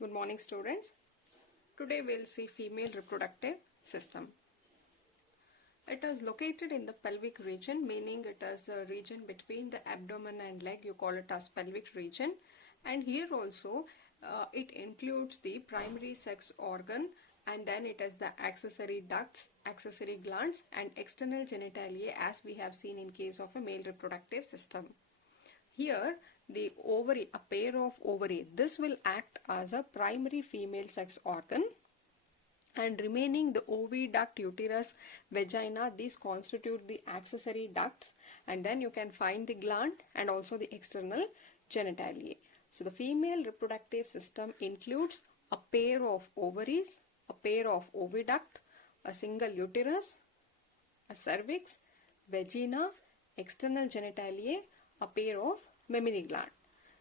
Good morning, students. Today we'll see female reproductive system. It is located in the pelvic region, meaning it is a region between the abdomen and leg. You call it as pelvic region. And here also it includes the primary sex organ, and then it has the accessory ducts, accessory glands and external genitalia, as we have seen in case of a male reproductive system. Here the ovary, a pair of ovary, this will act as a primary female sex organ, and remaining the oviduct, uterus, vagina, these constitute the accessory ducts, and then you can find the gland and also the external genitalia. So the female reproductive system includes a pair of ovaries, a pair of oviduct, a single uterus, a cervix, vagina, external genitalia, a pair of mammary gland.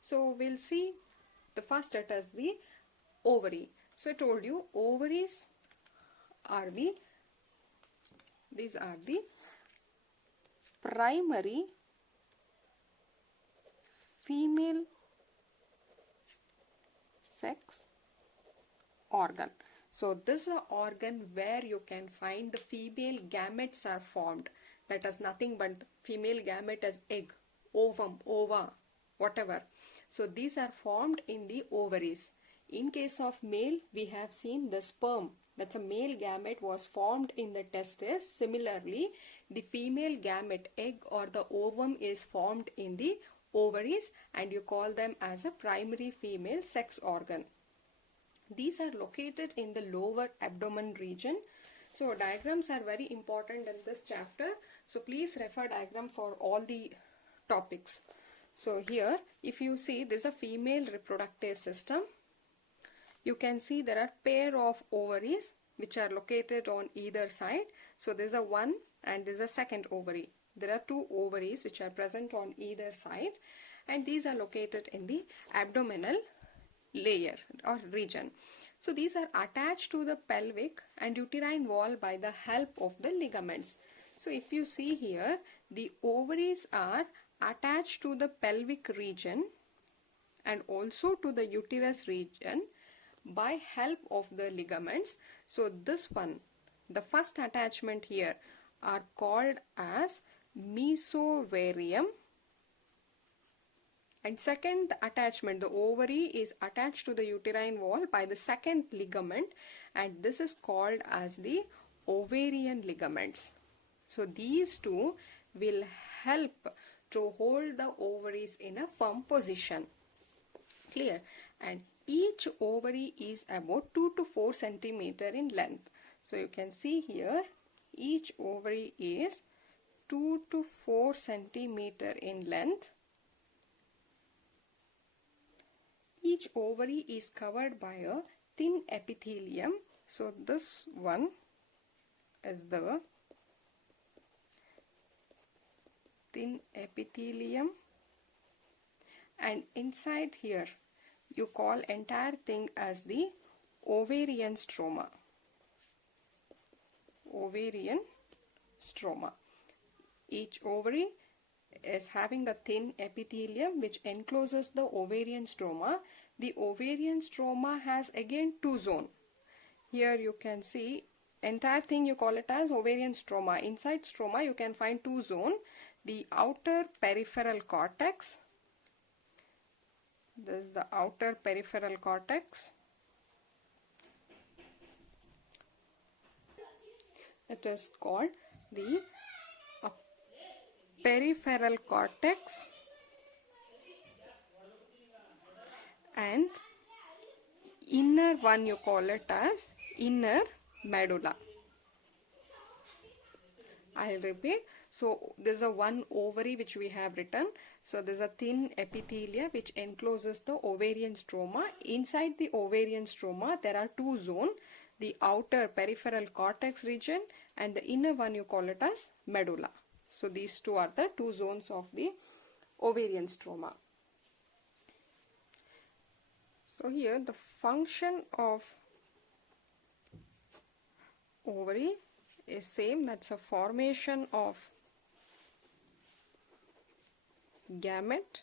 So we'll see the first, it is the ovary. So I told you ovaries are these are the primary female sex organ. So this is an organ where you can find the female gametes are formed. That is nothing but female gamete as egg, ovum, ova, whatever. So these are formed in the ovaries. In case of male, we have seen the sperm, that's a male gamete, was formed in the testes. Similarly, the female gamete, egg or the ovum, is formed in the ovaries, and you call them as a primary female sex organ. These are located in the lower abdomen region. So diagrams are very important in this chapter. So please refer diagram for all the topics. So here, if you see, this is a female reproductive system. You can see there are pair of ovaries which are located on either side. So there is a one and there is a second ovary. There are two ovaries which are present on either side, and these are located in the abdominal layer or region. So these are attached to the pelvic and uterine wall by the help of the ligaments. So if you see here, the ovaries are attached to the pelvic region and also to the uterus region by help of the ligaments. So this one, the first attachment here, are called as mesovarium, and second attachment, the ovary, is attached to the uterine wall by the second ligament, and this is called as the ovarian ligaments. So these two will help to hold the ovaries in a firm position. Clear? And each ovary is about 2 to 4 centimeter in length. So you can see here, each ovary is 2 to 4 centimeter in length. Each ovary is covered by a thin epithelium. So this one is the thin epithelium, and inside here you call entire thing as the ovarian stroma. Ovarian stroma. Each ovary is having a thin epithelium which encloses the ovarian stroma. The ovarian stroma has again two zones. Here you can see entire thing, you call it as ovarian stroma. Inside stroma you can find two zones. The outer peripheral cortex. This is the outer peripheral cortex. It is called the peripheral cortex, and inner one you call it as inner medulla. I will repeat. So there is a one ovary which we have written. So there is a thin epithelia which encloses the ovarian stroma. Inside the ovarian stroma there are two zones, the outer peripheral cortex region and the inner one you call it as medulla. So these two are the two zones of the ovarian stroma. So here the function of ovary is same, that's a formation of gamete.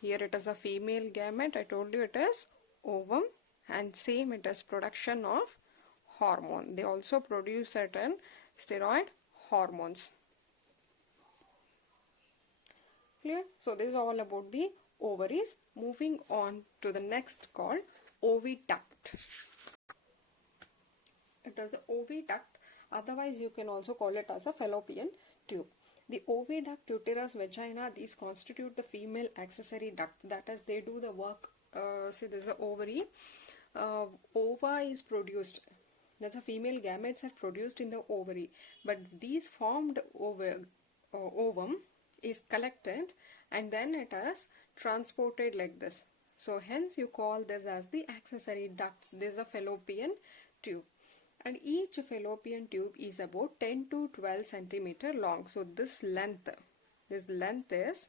Here it is a female gamete. I told you it is ovum, and same it is production of hormone. They also produce certain steroid hormones. Clear? So this is all about the ovaries. Moving on to the next called oviduct. It is a oviduct, otherwise you can also call it as a fallopian tube. The oviduct, uterus, vagina, these constitute the female accessory duct. That is, they do the work. See, this is the ovary. Ova is produced. That's a female gametes are produced in the ovary. But these formed ovum is collected and then it is transported like this. So hence you call this as the accessory ducts. This is a fallopian tube. And each fallopian tube is about 10 to 12 centimeter long. So this length is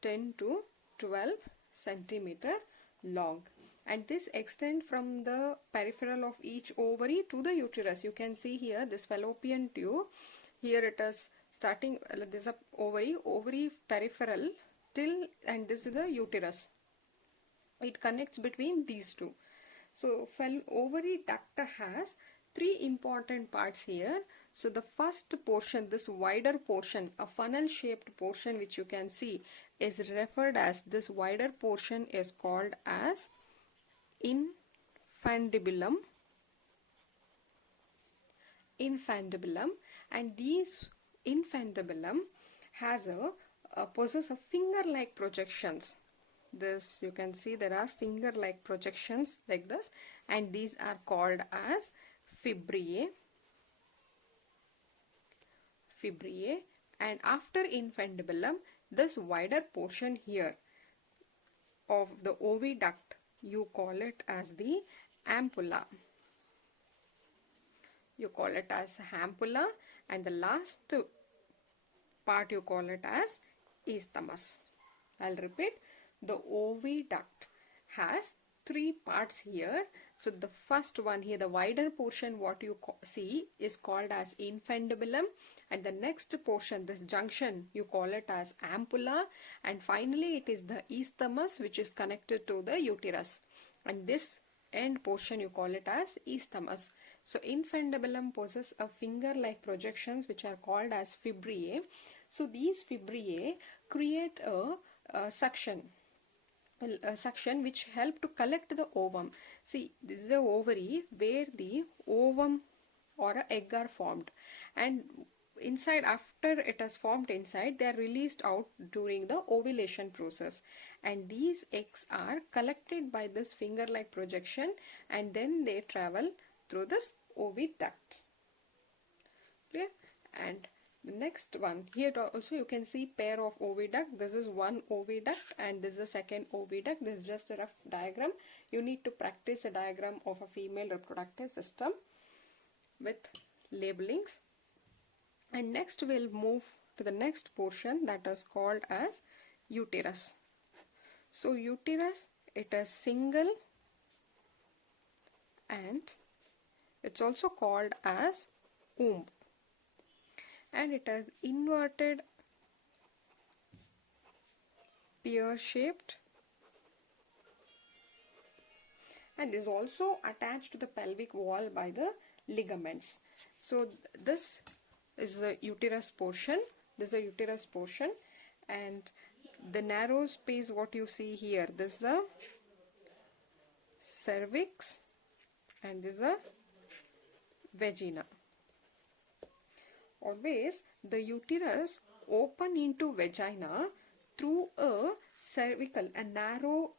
10 to 12 centimeter long. And this extends from the peripheral of each ovary to the uterus. You can see here this fallopian tube. Here it is starting, this is a ovary peripheral till, and this is the uterus. It connects between these two. So ovary duct has three important parts here. So the first portion, this wider portion, a funnel shaped portion which you can see, is referred as, this wider portion is called as infundibulum. And these infundibulum has possess a finger-like projections. This you can see there are finger-like projections like this, and these are called as fibrae. And after infundibulum, this wider portion here of the oviduct, you call it as the ampulla. And the last part you call it as isthmus. I'll repeat. The oviduct has three parts here. So the first one here, the wider portion, what you see is called as infundibulum, and the next portion, this junction, you call it as ampulla, and finally it is the isthmus which is connected to the uterus, and this end portion you call it as isthmus. So infundibulum possesses a finger-like projections which are called as fibrae. So these fibrae create a suction which help to collect the ovum. See, this is the ovary where the ovum or a egg are formed, and inside, after it has formed inside, they are released out during the ovulation process, and these eggs are collected by this finger-like projection, and then they travel through this oviduct. Clear? And the next one, here also you can see pair of oviduct. This is one oviduct and this is the second oviduct. This is just a rough diagram. You need to practice a diagram of a female reproductive system with labelings. And next we'll move to the next portion, that is called as uterus. So uterus, it is single and it's also called as womb, and it has inverted pear shaped and is also attached to the pelvic wall by the ligaments. So this is the uterus portion. And the narrow space what you see here, this is a cervix and this is a vagina. Always the uterus open into vagina through a narrow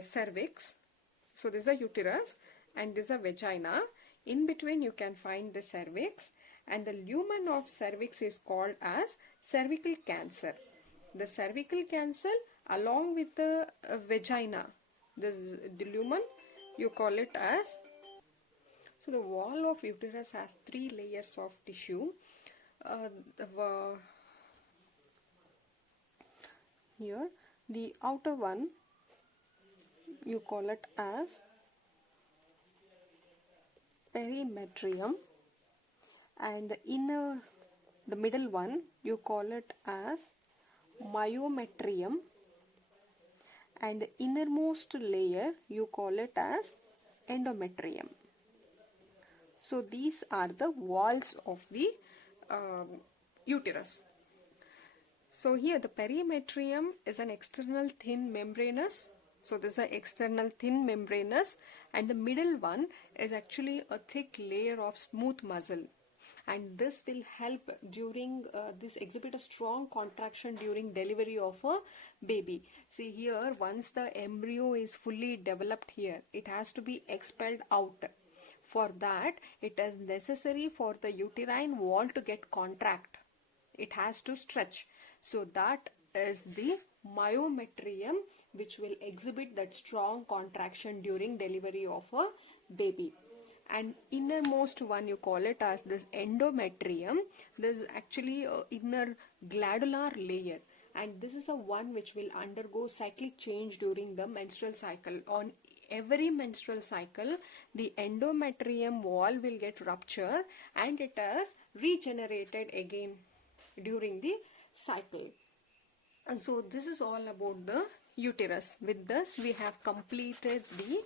cervix. So this is a uterus and this is a vagina. In between you can find the cervix, and the lumen of cervix is called as cervical cancer. The cervical cancer along with the vagina, the lumen, you call it as. So the wall of uterus has 3 layers of tissue. Here the outer one you call it as perimetrium, and the middle one you call it as myometrium, and the innermost layer you call it as endometrium. So these are the walls of the uterus. So here the perimetrium is an external thin membranous. So this is an external thin membranous, and the middle one is actually a thick layer of smooth muscle, and this will help during this exhibit a strong contraction during delivery of a baby. See here, once the embryo is fully developed here, it has to be expelled out. For that, it is necessary for the uterine wall to get contract. It has to stretch. So that is the myometrium, which will exhibit that strong contraction during delivery of a baby. And innermost one, you call it as this endometrium. This is actually a inner glandular layer, and this is a one which will undergo cyclic change during the menstrual cycle. On every menstrual cycle, the endometrium wall will get ruptured and it is regenerated again during the cycle. And so this is all about the uterus. With this, we have completed the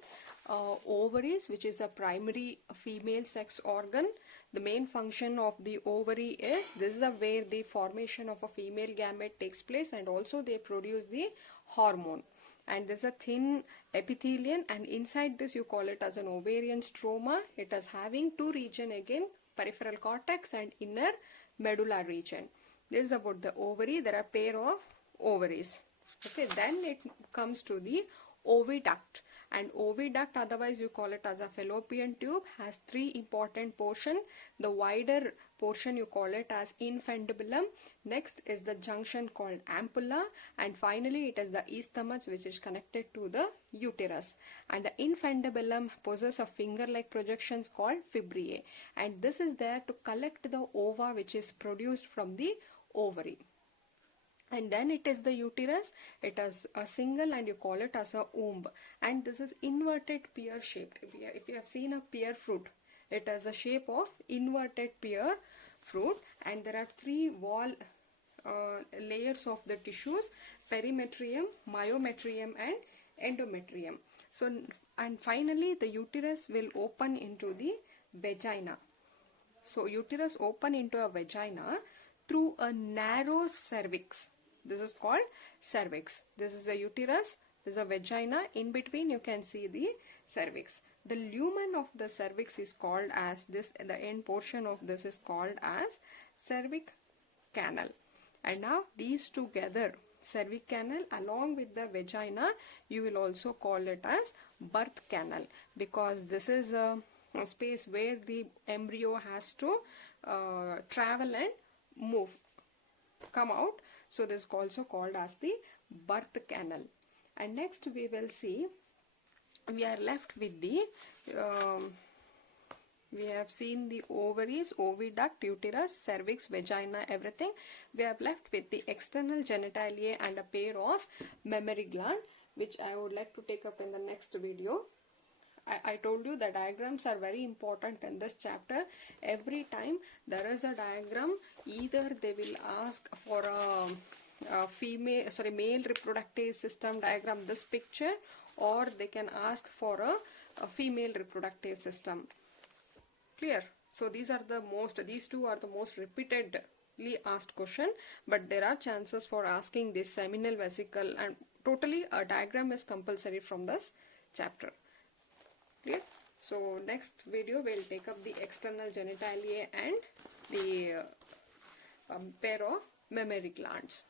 ovaries, which is a primary female sex organ. The main function of the ovary is, this is where the formation of a female gamete takes place, and also they produce the hormone. And there's a thin epithelium, and inside this you call it as an ovarian stroma. It is having two regions again, peripheral cortex and inner medulla region. This is about the ovary. There are a pair of ovaries. Okay, then it comes to the oviduct, and oviduct, otherwise you call it as a fallopian tube, has three important portions. The wider portion you call it as infundibulum, next is the junction called ampulla, and finally it is the isthmus, which is connected to the uterus. And the infundibulum possesses a finger-like projections called fibrae, and this is there to collect the ova which is produced from the ovary. And then it is the uterus. It is a single, and you call it as a womb, and this is inverted pear shaped. If you have seen a pear fruit, it has a shape of inverted pear fruit, and there are three wall layers of the tissues: perimetrium, myometrium and endometrium. So, and finally the uterus will open into the vagina. So uterus open into a vagina through a narrow cervix. This is called cervix. This is a uterus, this is a vagina. In between you can see the cervix. The lumen of the cervix is called as this, the end portion of this is called as cervic canal. And now these together, cervic canal along with the vagina, you will also call it as birth canal, because this is a space where the embryo has to travel and move, come out. So this is also called as the birth canal. And next we will see, we are left with the we have seen the ovaries, oviduct, uterus, cervix, vagina, everything. We are left with the external genitalia and a pair of mammary gland, which I would like to take up in the next video. I told you the diagrams are very important in this chapter. Every time there is a diagram, either they will ask for a male reproductive system diagram, this picture, or they can ask for a female reproductive system. Clear? So these two are the most repeatedly asked question, but there are chances for asking this seminal vesicle, and totally a diagram is compulsory from this chapter. Clear? So next video we will take up the external genitalia and the pair of mammary glands.